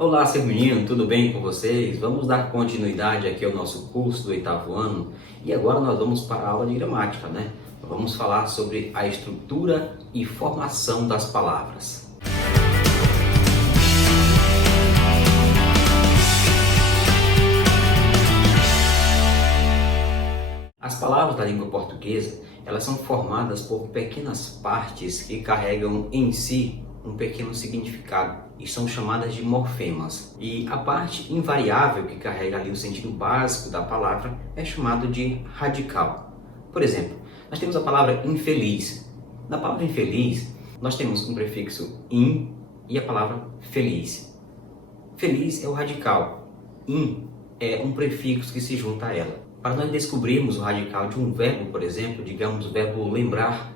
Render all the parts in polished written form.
Olá, seu menino, tudo bem com vocês? Vamos dar continuidade aqui ao nosso curso do 8º ano e agora nós vamos para a aula de gramática, né? Vamos falar sobre a estrutura e formação das palavras. As palavras da língua portuguesa, elas são formadas por pequenas partes que carregam em si um pequeno significado e são chamadas de morfemas. E a parte invariável que carrega ali o sentido básico da palavra é chamado de radical. Por exemplo, nós temos a palavra infeliz. Na palavra infeliz, nós temos um prefixo in e a palavra feliz. Feliz é o radical, in é um prefixo que se junta a ela. Para nós descobrirmos o radical de um verbo, por exemplo, digamos o verbo lembrar,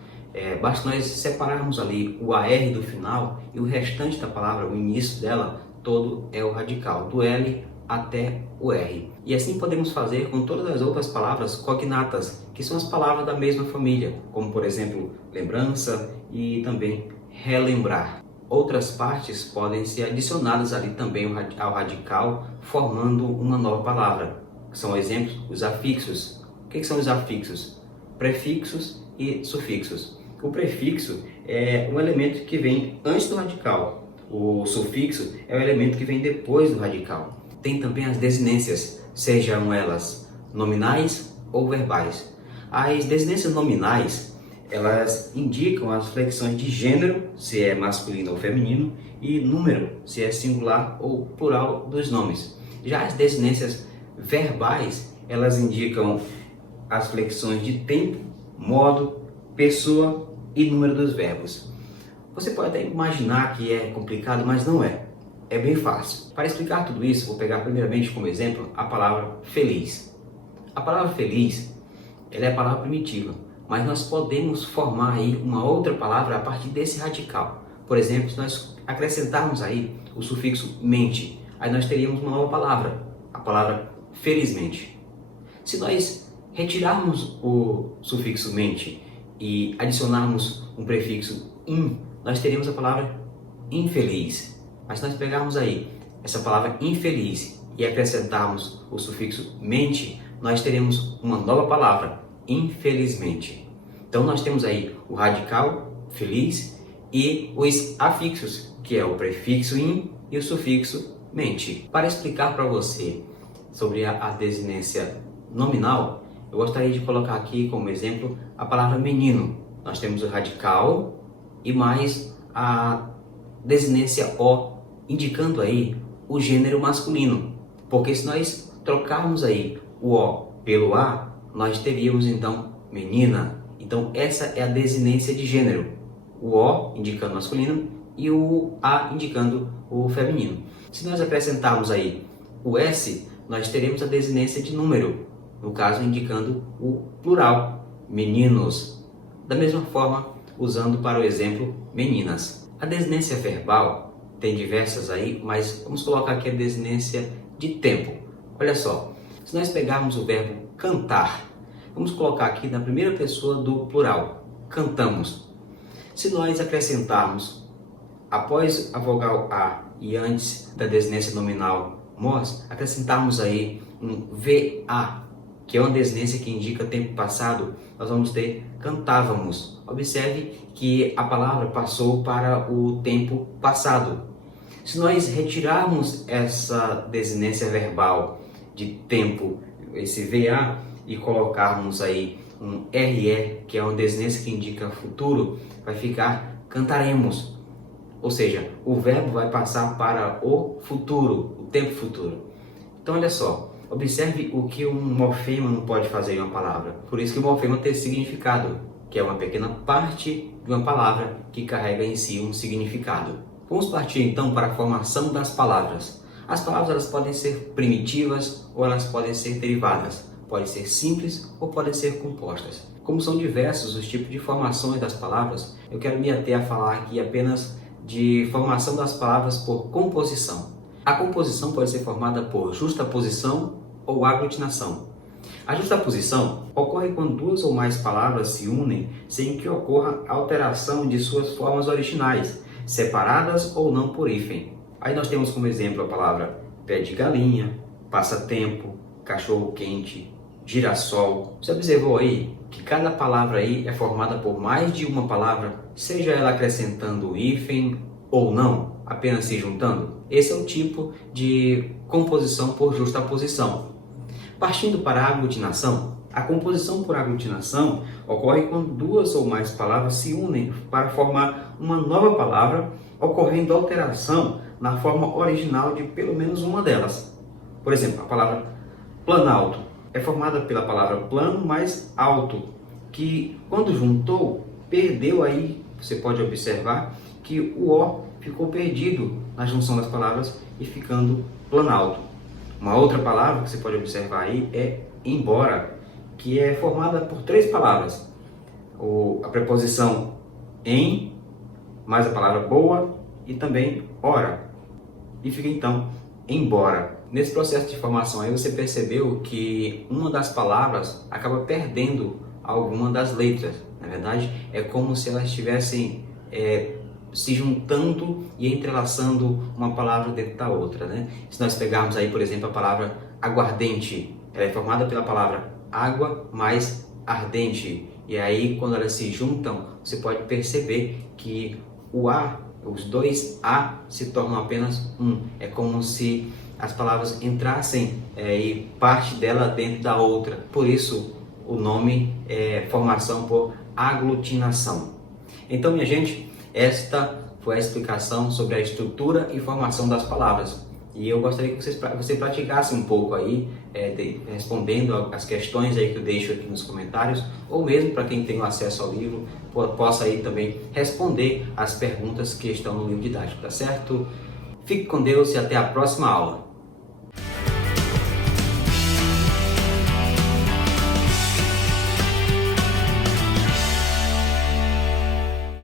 basta nós separarmos ali o AR do final e o restante da palavra, o início dela, todo é o radical, do L até o R. E assim podemos fazer com todas as outras palavras cognatas, que são as palavras da mesma família, como por exemplo, lembrança e também relembrar. Outras partes podem ser adicionadas ali também ao radical, formando uma nova palavra. São exemplos os afixos. O que são os afixos? Prefixos e sufixos. O prefixo é um elemento que vem antes do radical. O sufixo é o elemento que vem depois do radical. Tem também as desinências, sejam elas nominais ou verbais. As desinências nominais, elas indicam as flexões de gênero, se é masculino ou feminino, e número, se é singular ou plural dos nomes. Já as desinências verbais, elas indicam as flexões de tempo, modo, pessoa e número dos verbos. Você pode até imaginar que é complicado, mas não é. É bem fácil. Para explicar tudo isso, vou pegar primeiramente como exemplo a palavra feliz. A palavra feliz, ela é a palavra primitiva, mas nós podemos formar aí uma outra palavra a partir desse radical. Por exemplo, se nós acrescentarmos aí o sufixo mente, aí nós teríamos uma nova palavra, a palavra felizmente. Se nós retirarmos o sufixo mente e adicionarmos um prefixo in, nós teríamos a palavra infeliz. Mas se nós pegarmos aí essa palavra infeliz e acrescentarmos o sufixo mente, nós teremos uma nova palavra, infelizmente. Então nós temos aí o radical, feliz, e os afixos, que é o prefixo in e o sufixo mente. Para explicar para você sobre a desinência nominal, eu gostaria de colocar aqui como exemplo a palavra menino. Nós temos o radical e mais a desinência O, indicando aí o gênero masculino. Porque se nós trocarmos aí o O pelo A, nós teríamos então menina. Então essa é a desinência de gênero. O O indicando masculino e o A indicando o feminino. Se nós acrescentarmos aí o S, nós teremos a desinência de número, no caso indicando o plural, meninos. Da mesma forma, usando para o exemplo meninas. A desinência verbal tem diversas aí, mas vamos colocar aqui a desinência de tempo. Olha só, se nós pegarmos o verbo cantar, vamos colocar aqui na primeira pessoa do plural, cantamos. Se nós acrescentarmos após a vogal A e antes da desinência nominal mos, acrescentarmos aí um VA, que é uma desinência que indica tempo passado, nós vamos ter cantávamos. Observe que a palavra passou para o tempo passado. Se nós retirarmos essa desinência verbal de tempo, esse VA, e colocarmos aí um RE, que é uma desinência que indica futuro, vai ficar cantaremos. Ou seja, o verbo vai passar para o futuro, o tempo futuro. Então, olha só, observe o que um morfema não pode fazer em uma palavra. Por isso que o morfema tem significado, que é uma pequena parte de uma palavra que carrega em si um significado. Vamos partir então para a formação das palavras. As palavras elas podem ser primitivas ou elas podem ser derivadas. Podem ser simples ou podem ser compostas. Como são diversos os tipos de formações das palavras, eu quero me ater a falar aqui apenas de formação das palavras por composição. A composição pode ser formada por justaposição ou aglutinação. A justaposição ocorre quando duas ou mais palavras se unem sem que ocorra alteração de suas formas originais, separadas ou não por hífen. Aí nós temos como exemplo a palavra pé de galinha, passatempo, cachorro quente, girassol. Você observou aí que cada palavra aí é formada por mais de uma palavra, seja ela acrescentando hífen ou não, apenas se juntando? Esse é o tipo de composição por justaposição. Partindo para a aglutinação, a composição por aglutinação ocorre quando duas ou mais palavras se unem para formar uma nova palavra, ocorrendo alteração na forma original de pelo menos uma delas. Por exemplo, a palavra planalto é formada pela palavra plano mais alto, que quando juntou, perdeu aí, você pode observar que o O ficou perdido na junção das palavras e ficando planalto. Uma outra palavra que você pode observar aí é embora, que é formada por três palavras. A preposição em, mais a palavra boa e também ora. E fica então embora. Nesse processo de formação aí você percebeu que uma das palavras acaba perdendo alguma das letras. Na verdade, é como se elas estivessem se juntando e entrelaçando uma palavra dentro da outra, né? Se nós pegarmos aí, por exemplo, a palavra aguardente, ela é formada pela palavra água mais ardente. E aí, quando elas se juntam, você pode perceber que o A, os dois A se tornam apenas um. É como se as palavras entrassem e parte dela dentro da outra. Por isso, o nome é formação por aglutinação. Então, minha gente, esta foi a explicação sobre a estrutura e formação das palavras. E eu gostaria que você praticasse um pouco aí, respondendo as questões aí que eu deixo aqui nos comentários, ou mesmo para quem tem acesso ao livro, possa aí também responder as perguntas que estão no livro didático, tá certo? Fique com Deus e até a próxima aula.